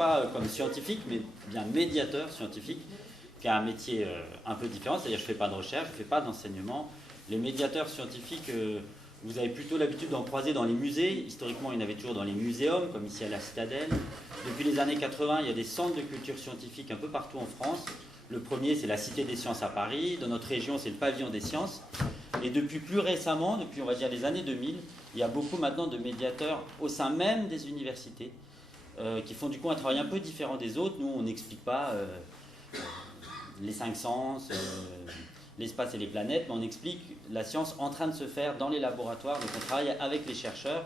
pas comme scientifique, mais bien médiateur scientifique, qui a un métier un peu différent, c'est-à-dire je ne fais pas de recherche, je ne fais pas d'enseignement. Les médiateurs scientifiques, vous avez plutôt l'habitude d'en croiser dans les musées. Historiquement, il y en avait toujours dans les muséums, comme ici à la Citadelle. Depuis les années 80, il y a des centres de culture scientifique un peu partout en France. Le premier, c'est la Cité des Sciences à Paris. Dans notre région, c'est le Pavillon des Sciences. Et depuis plus récemment, depuis on va dire les années 2000, il y a beaucoup maintenant de médiateurs au sein même des universités qui font du coup un travail un peu différent des autres. Nous, on n'explique pas les 5 sens, l'espace et les planètes, mais on explique la science en train de se faire dans les laboratoires. Donc on travaille avec les chercheurs,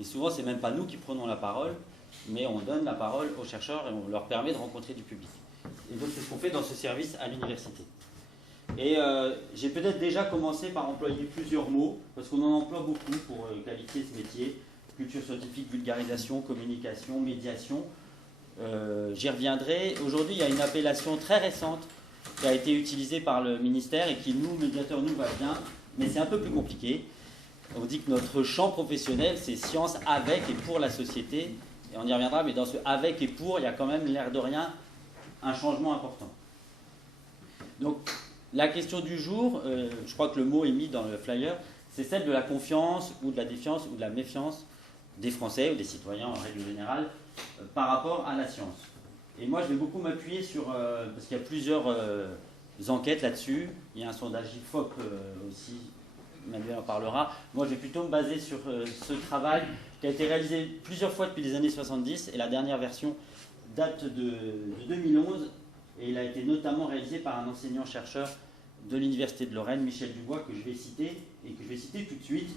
et souvent c'est même pas nous qui prenons la parole, mais on donne la parole aux chercheurs et on leur permet de rencontrer du public. Et donc c'est ce qu'on fait dans ce service à l'université. Et j'ai peut-être déjà commencé par employer plusieurs mots, parce qu'on en emploie beaucoup pour qualifier ce métier: culture scientifique, vulgarisation, communication, médiation. J'y reviendrai. Aujourd'hui, il y a une appellation très récente qui a été utilisée par le ministère et qui, nous, médiateurs, nous va bien, mais c'est un peu plus compliqué. On dit que notre champ professionnel, c'est science avec et pour la société, et on y reviendra, mais dans ce avec et pour, il y a quand même, l'air de rien, un changement important. Donc, la question du jour, je crois que le mot est mis dans le flyer, c'est celle de la confiance ou de la défiance ou de la méfiance des Français ou des citoyens en règle générale par rapport à la science. Et moi, je vais beaucoup m'appuyer sur, parce qu'il y a plusieurs enquêtes là-dessus, il y a un sondage IFOP aussi, Emmanuel en parlera. Moi, je vais plutôt me baser sur ce travail qui a été réalisé plusieurs fois depuis les années 70, et la dernière version date de 2011, et il a été notamment réalisé par un enseignant-chercheur de l'Université de Lorraine, Michel Dubois, que je vais citer, et que je vais citer tout de suite,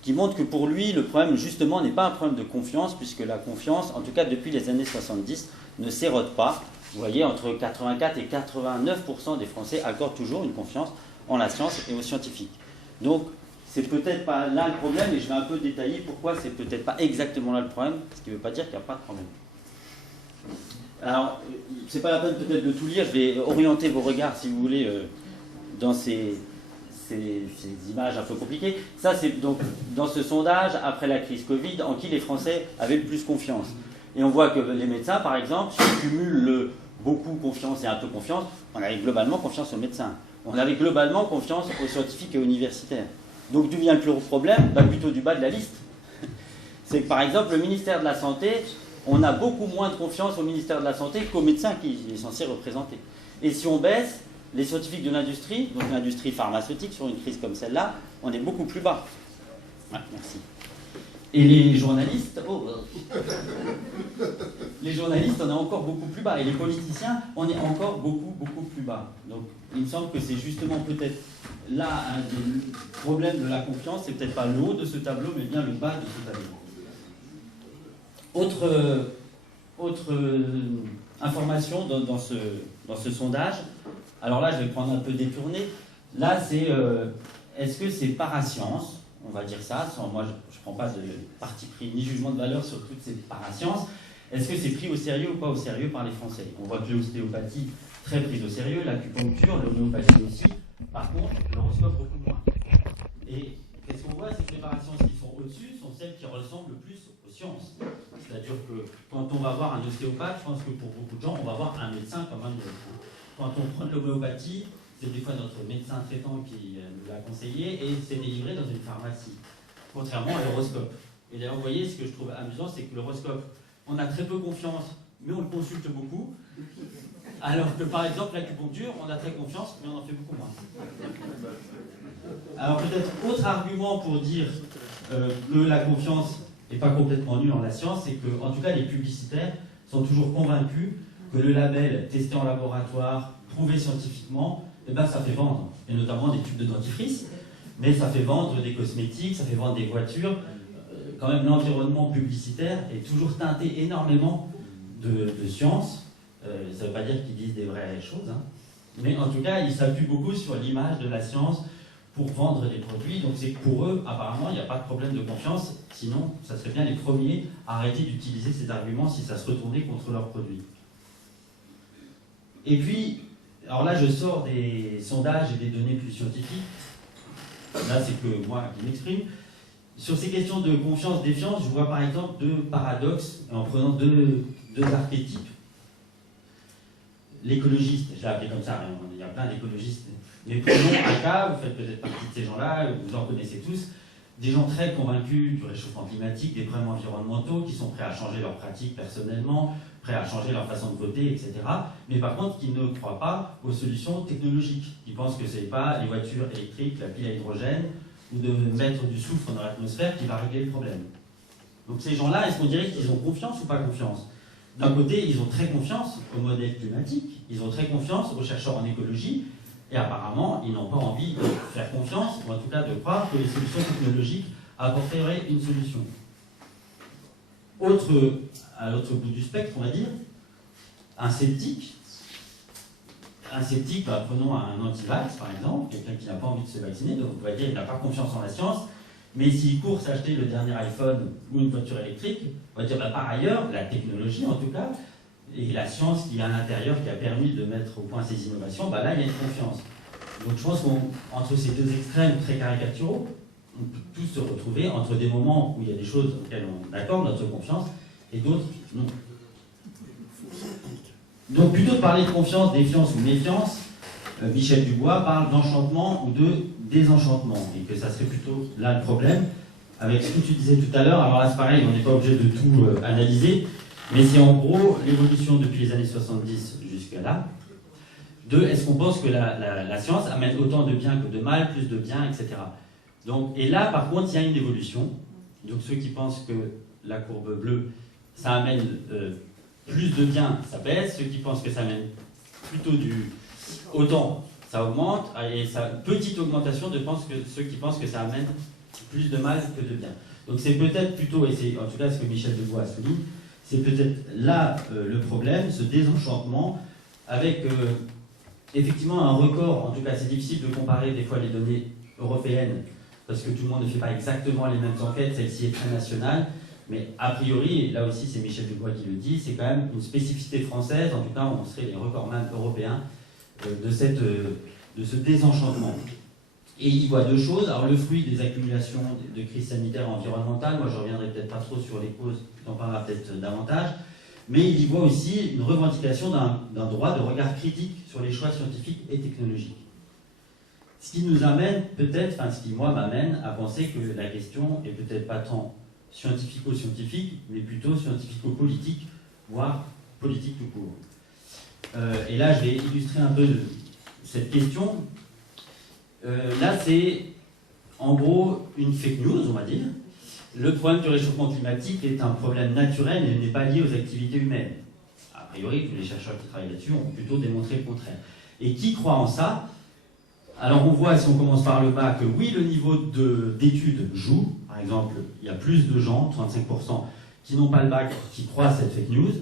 qui montre que pour lui, le problème, justement, n'est pas un problème de confiance, puisque la confiance, en tout cas depuis les années 70, ne s'érode pas. Vous voyez, entre 84 et 89% des Français accordent toujours une confiance en la science et aux scientifiques. Donc, c'est peut-être pas là le problème, et je vais un peu détailler pourquoi c'est peut-être pas exactement là le problème, ce qui ne veut pas dire qu'il n'y a pas de problème. Alors, c'est pas la peine peut-être de tout lire, je vais orienter vos regards, si vous voulez, dans ces images un peu compliquées. Ça, c'est donc dans ce sondage, après la crise Covid, en qui les Français avaient le plus confiance. Et on voit que les médecins, par exemple, si on cumule le beaucoup confiance et un peu confiance, on avait globalement confiance aux médecins. On avait globalement confiance aux scientifiques et aux universitaires. Donc d'où vient le problème? Plutôt du bas de la liste. C'est que par exemple, le ministère de la Santé, on a beaucoup moins de confiance au ministère de la Santé qu'aux médecins qui est censé représenter. Et si on baisse, les scientifiques de l'industrie, donc l'industrie pharmaceutique, sur une crise comme celle-là, on est beaucoup plus bas. Ouais, merci. Et les journalistes, les journalistes, on est encore beaucoup plus bas. Et les politiciens, on est encore beaucoup plus bas. Donc, il me semble que c'est justement peut-être là un des problèmes de la confiance. C'est peut-être pas le haut de ce tableau, mais bien le bas de ce tableau. Autre information dans ce sondage. Alors là, je vais prendre un peu détourné. Là, c'est est-ce que c'est parascience? On va dire ça. Moi, je ne prends pas de parti pris ni jugement de valeur sur toutes ces parasciences. Est-ce que c'est pris au sérieux ou pas au sérieux par les Français? On voit que l'ostéopathie très prise au sérieux, l'acupuncture, l'homéopathie aussi. Par contre, l'horoscope beaucoup moins. Et qu'est-ce qu'on voit? C'est que les parasciences qui sont au-dessus sont celles qui ressemblent le plus aux sciences. C'est-à-dire que quand on va voir un ostéopathe, je pense que pour beaucoup de gens, on va voir un médecin comme un autre. Quand on prend de l'homéopathie, c'est des fois notre médecin traitant qui nous l'a conseillé, et c'est délivré dans une pharmacie, contrairement à l'horoscope. Et d'ailleurs, vous voyez, ce que je trouve amusant, c'est que l'horoscope, on a très peu confiance, mais on le consulte beaucoup, alors que par exemple l'acupuncture, on a très confiance, mais on en fait beaucoup moins. Alors peut-être autre argument pour dire que la confiance n'est pas complètement nulle en la science, c'est que, en tout cas, les publicitaires sont toujours convaincus que le label testé en laboratoire, prouvé scientifiquement, ça fait vendre, et notamment des tubes de dentifrice, mais ça fait vendre des cosmétiques, ça fait vendre des voitures. Quand même, l'environnement publicitaire est toujours teinté énormément de science. Ça ne veut pas dire qu'ils disent des vraies choses, hein. Mais en tout cas, ils s'appuient beaucoup sur l'image de la science pour vendre des produits. Donc c'est que pour eux, apparemment, il n'y a pas de problème de confiance. Sinon, ça serait bien les premiers à arrêter d'utiliser ces arguments si ça se retournait contre leurs produits. Et puis, alors là, je sors des sondages et des données plus scientifiques. Là, c'est que moi qui m'exprime. Sur ces questions de confiance, défiance, je vois par exemple deux paradoxes, en prenant deux deux archétypes. L'écologiste, je l'ai appelé comme ça, il y a plein d'écologistes, mais prenons un cas, vous faites peut-être partie de ces gens-là, vous en connaissez tous, des gens très convaincus du réchauffement climatique, des problèmes environnementaux, qui sont prêts à changer leurs pratiques personnellement, prêts à changer leur façon de voter, etc. Mais par contre, qui ne croient pas aux solutions technologiques, qui pensent que ce n'est pas les voitures électriques, la pile à hydrogène, ou de mettre du soufre dans l'atmosphère qui va régler le problème. Donc ces gens-là, est-ce qu'on dirait qu'ils ont confiance ou pas confiance? D'un côté, ils ont très confiance au modèle climatique, ils ont très confiance aux chercheurs en écologie, et apparemment, ils n'ont pas envie de faire confiance, ou en tout cas de croire que les solutions technologiques apporteraient une solution. À l'autre bout du spectre, on va dire, un sceptique, prenons un anti-vax par exemple, quelqu'un qui n'a pas envie de se vacciner, donc on va dire qu'il n'a pas confiance en la science, mais s'il court s'acheter le dernier iPhone ou une voiture électrique, on va dire par ailleurs, la technologie en tout cas, et la science qui est à l'intérieur, qui a permis de mettre au point ces innovations, là il y a une confiance. Donc je pense qu'entre ces deux extrêmes très caricaturaux, on peut tous se retrouver entre des moments où il y a des choses auxquelles on accorde notre confiance et d'autres non. Donc plutôt de parler de confiance, défiance ou méfiance, Michel Dubois parle d'enchantement ou de désenchantement, et que ça serait plutôt là le problème, avec ce que tu disais tout à l'heure. Alors là c'est pareil, on n'est pas obligé de tout analyser, mais c'est en gros l'évolution depuis les années 70 jusqu'à là. Est-ce qu'on pense que la science amène autant de bien que de mal, plus de bien, etc. Donc, et là, par contre, il y a une évolution. Donc ceux qui pensent que la courbe bleue, ça amène plus de bien, ça baisse. Ceux qui pensent que ça amène plutôt autant, ça augmente. Et petite augmentation de ceux qui pensent que ça amène plus de mal que de bien. Donc c'est peut-être plutôt, et c'est en tout cas ce que Michel Dubois souligne, c'est peut-être là le problème, ce désenchantement avec effectivement un record. En tout cas, c'est difficile de comparer des fois les données européennes parce que tout le monde ne fait pas exactement les mêmes enquêtes, celle-ci est très nationale, mais a priori, et là aussi c'est Michel Dubois qui le dit, c'est quand même une spécificité française, en tout cas on serait les recordman européens de ce désenchantement. Et il voit deux choses. Alors le fruit des accumulations de crises sanitaires et environnementales, moi je ne reviendrai peut-être pas trop sur les causes, tu en parleras peut-être davantage, mais il y voit aussi une revendication d'un droit de regard critique sur les choix scientifiques et technologiques. Ce qui nous amène peut-être, ce qui moi m'amène à penser que la question est peut-être pas tant scientifico-scientifique, mais plutôt scientifico-politique, voire politique tout court. Et là je vais illustrer un peu cette question. Là, c'est en gros une fake news, on va dire. Le problème du réchauffement climatique est un problème naturel et n'est pas lié aux activités humaines. A priori, tous les chercheurs qui travaillent là-dessus ont plutôt démontré le contraire. Et qui croit en ça? Alors, on voit, si on commence par le bas, que oui, le niveau d'études joue. Par exemple, il y a plus de gens, 35%, qui n'ont pas le bac, qui croient à cette fake news.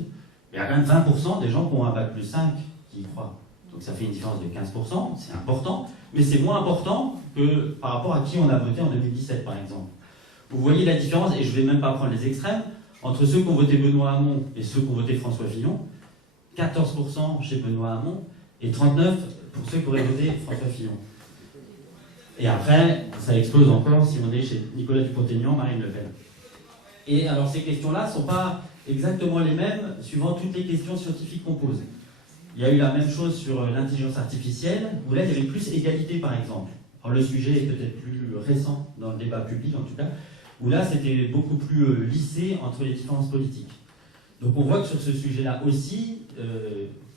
Il y a quand même 20% des gens qui ont un bac plus 5 qui y croient. Donc ça fait une différence de 15%, c'est important, mais c'est moins important que par rapport à qui on a voté en 2017, par exemple. Vous voyez la différence, et je ne vais même pas prendre les extrêmes, entre ceux qui ont voté Benoît Hamon et ceux qui ont voté François Fillon. 14% chez Benoît Hamon et 39% pour ceux qui auraient voté François Fillon. Et après, ça explose encore si on est chez Nicolas Dupont-Aignan, Marine Le Pen. Et alors ces questions-là ne sont pas exactement les mêmes suivant toutes les questions scientifiques qu'on pose. Il y a eu la même chose sur l'intelligence artificielle, où là il y avait plus égalité par exemple. Alors le sujet est peut-être plus récent dans le débat public en tout cas, où là c'était beaucoup plus lissé entre les différences politiques. Donc on voit que sur ce sujet-là aussi,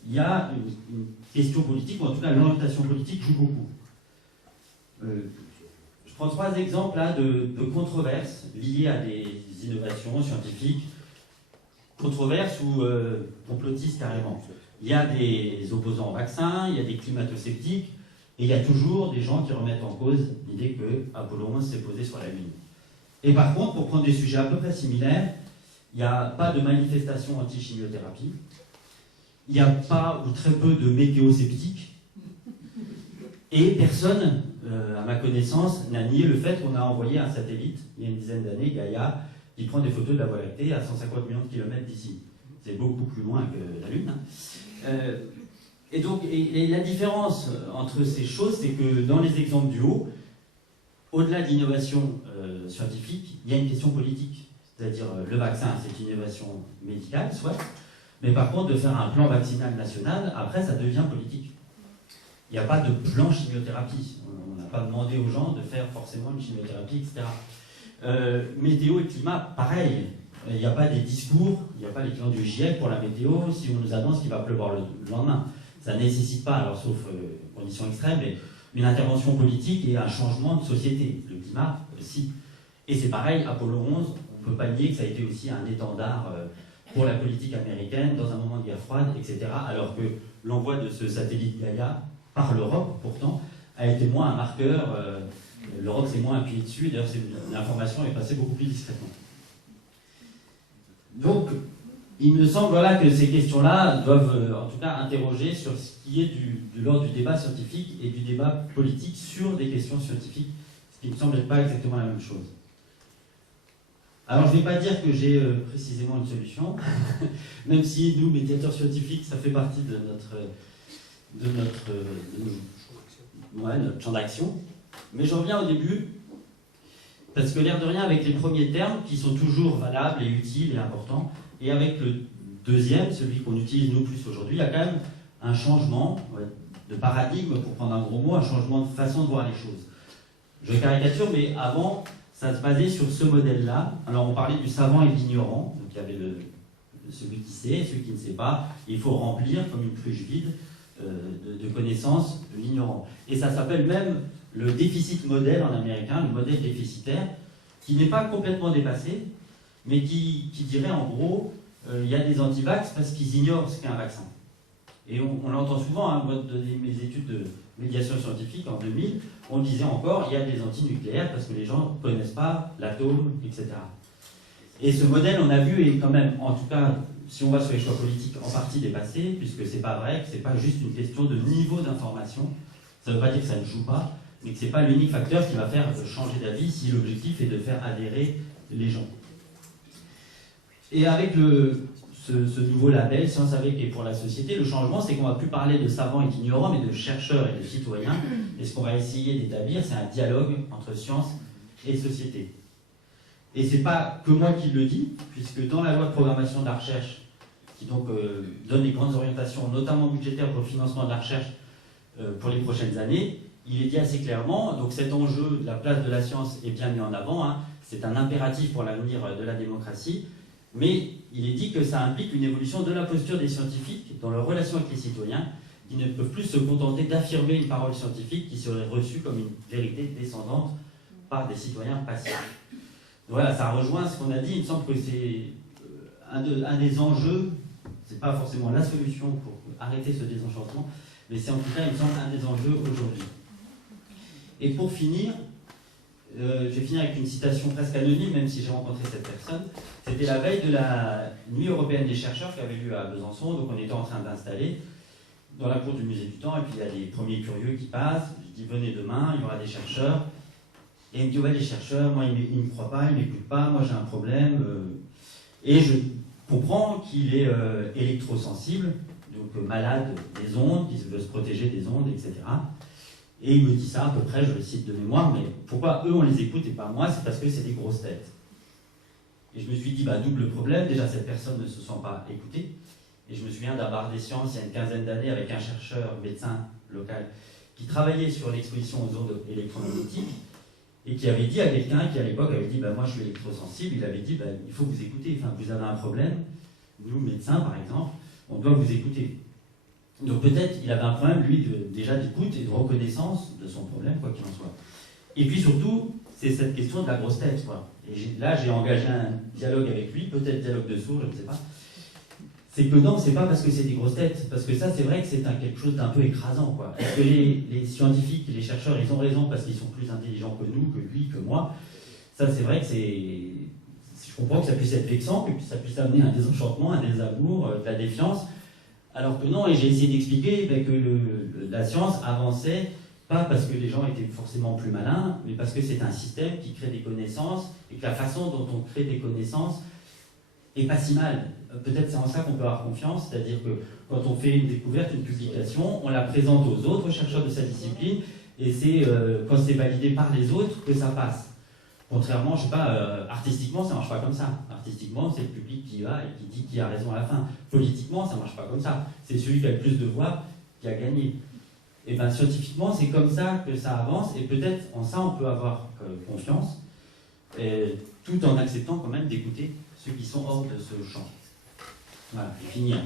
il y a une question politique, ou en tout cas l'orientation politique joue beaucoup. Je prends 3 exemples là de controverses liées à des innovations scientifiques, controverses ou complotistes carrément. Il y a des opposants au vaccin, il y a des climato-sceptiques, et il y a toujours des gens qui remettent en cause l'idée que Apollo 11 s'est posé sur la Lune. Et par contre, pour prendre des sujets à peu près similaires, il n'y a pas de manifestation anti-chimiothérapie, il n'y a pas ou très peu de météo-sceptiques, et personne, à ma connaissance, n'a nié le fait qu'on a envoyé un satellite, il y a une dizaine d'années, Gaïa, qui prend des photos de la Voie lactée à 150 millions de kilomètres d'ici. C'est beaucoup plus loin que la Lune. Et donc, la différence entre ces choses, c'est que dans les exemples du haut, au-delà de l'innovation scientifique, il y a une question politique. C'est-à-dire, le vaccin, c'est une innovation médicale, soit, Mais par contre, de faire un plan vaccinal national, après, ça devient politique. Il n'y a pas de plan chimiothérapie. On n'a pas demandé aux gens de faire forcément une chimiothérapie, etc. Météo et climat, pareil. Il n'y a pas des discours, il n'y a pas l'équivalent du GIEC pour la météo si on nous annonce qu'il va pleuvoir le lendemain. Ça ne nécessite pas, alors sauf conditions extrêmes, mais une intervention politique et un changement de société. Le climat aussi. Et c'est pareil, Apollo 11, on ne peut pas nier que ça a été aussi un étendard pour la politique américaine dans un moment de guerre froide, etc. Alors que l'envoi de ce satellite Gaïa par l'Europe, pourtant, a été moins un marqueur. L'Europe s'est moins appuyée dessus, d'ailleurs l'information est passée beaucoup plus discrètement. Donc, il me semble voilà, que ces questions-là doivent en tout cas interroger sur ce qui est de l'ordre du débat scientifique et du débat politique sur des questions scientifiques, ce qui ne me semble pas exactement la même chose. Alors, je ne vais pas dire que j'ai précisément une solution, même si nous, médiateurs scientifiques, ça fait partie de notre champ d'action. Mais je reviens au début, parce que l'air de rien, avec les premiers termes, qui sont toujours valables et utiles et importants, et avec le deuxième, celui qu'on utilise nous plus aujourd'hui, il y a quand même un changement de paradigme, pour prendre un gros mot, un changement de façon de voir les choses. Je caricature, mais avant, ça se basait sur ce modèle-là. Alors on parlait du savant et de l'ignorant, donc il y avait celui qui sait, celui qui ne sait pas, il faut remplir comme une cruche vide de connaissances de l'ignorant. Et ça s'appelle même le déficit modèle en américain, le modèle déficitaire, qui n'est pas complètement dépassé, mais qui dirait en gros, il y a des anti-vax parce qu'ils ignorent ce qu'est un vaccin. Et on l'entend souvent, hein, moi, de mes études de médiation scientifique en 2000, on disait encore, il y a des antinucléaires parce que les gens ne connaissent pas l'atome, etc. Et ce modèle, on a vu, est quand même, en tout cas, si on va sur les choix politiques, en partie dépassé, puisque c'est pas vrai, que c'est pas juste une question de niveau d'information. Ça ne veut pas dire que ça ne joue pas, mais que c'est pas l'unique facteur qui va faire changer d'avis si l'objectif est de faire adhérer les gens. Et avec ce nouveau label, Science avec et pour la société, le changement, c'est qu'on ne va plus parler de savants et d'ignorants, mais de chercheurs et de citoyens. Et ce qu'on va essayer d'établir, c'est un dialogue entre science et société. Et ce n'est pas que moi qui le dis, puisque dans la loi de programmation de la recherche, qui donc donne les grandes orientations, notamment budgétaires pour le financement de la recherche pour les prochaines années, il est dit assez clairement, donc cet enjeu de la place de la science est bien mis en avant, hein, c'est un impératif pour l'avenir de la démocratie, mais il est dit que ça implique une évolution de la posture des scientifiques dans leur relation avec les citoyens, qui ne peuvent plus se contenter d'affirmer une parole scientifique qui serait reçue comme une vérité descendante par des citoyens passifs. Voilà, ça rejoint ce qu'on a dit, il me semble que c'est un des enjeux, c'est pas forcément la solution pour arrêter ce désenchantement, mais c'est en tout cas, il me semble, un des enjeux aujourd'hui. Et pour finir, je vais finir avec une citation presque anonyme, même si j'ai rencontré cette personne. C'était la veille de la Nuit européenne des chercheurs qui avait lieu à Besançon, donc on était en train d'installer dans la cour du musée du temps, et puis il y a les premiers curieux qui passent, je dis venez demain, il y aura des chercheurs, et il me dit ouais les chercheurs, moi ils ne me croient pas, ils ne m'écoutent pas, moi j'ai un problème, et je comprends qu'il est électrosensible, donc malade des ondes, qui veut se protéger des ondes, etc. Et il me dit ça à peu près, je le cite de mémoire, mais pourquoi eux on les écoute et pas moi? C'est parce que c'est des grosses têtes. Et je me suis dit, double problème, déjà cette personne ne se sent pas écoutée. Et je me souviens d'un bar des sciences il y a une quinzaine d'années avec un chercheur, médecin local, qui travaillait sur l'exposition aux ondes électromagnétiques et qui avait dit à quelqu'un qui à l'époque avait dit, moi je suis électrosensible, il avait dit, il faut vous écouter, enfin, vous avez un problème, nous médecins par exemple, on doit vous écouter. Donc peut-être il avait un problème, lui, déjà d'écoute et de reconnaissance de son problème, quoi qu'il en soit. Et puis surtout, c'est cette question de la grosse tête, quoi. Et là, j'ai engagé un dialogue avec lui, peut-être dialogue de sourds, je ne sais pas. C'est que non, c'est pas parce que c'est des grosses têtes, parce que ça, c'est vrai que c'est quelque chose d'un peu écrasant, quoi. Est-ce que les scientifiques, les chercheurs, ils ont raison parce qu'ils sont plus intelligents que nous, que lui, que moi? Ça, c'est vrai que je comprends que ça puisse être vexant, que ça puisse amener un désenchantement, un désamour, de la défiance. Alors que non, et j'ai essayé d'expliquer que la science avançait, pas parce que les gens étaient forcément plus malins, mais parce que c'est un système qui crée des connaissances, et que la façon dont on crée des connaissances est pas si mal. Peut-être c'est en ça qu'on peut avoir confiance, c'est-à-dire que quand on fait une découverte, une publication, on la présente aux autres chercheurs de sa discipline, et c'est quand c'est validé par les autres que ça passe. Contrairement, je sais pas, artistiquement, ça marche pas comme ça. Artistiquement, c'est le public qui va et qui dit qui a raison à la fin. Politiquement, ça marche pas comme ça. C'est celui qui a le plus de voix qui a gagné. Et bien, scientifiquement, c'est comme ça que ça avance, et peut-être en ça, on peut avoir confiance, tout en acceptant quand même d'écouter ceux qui sont hors de ce champ. Voilà, et finir.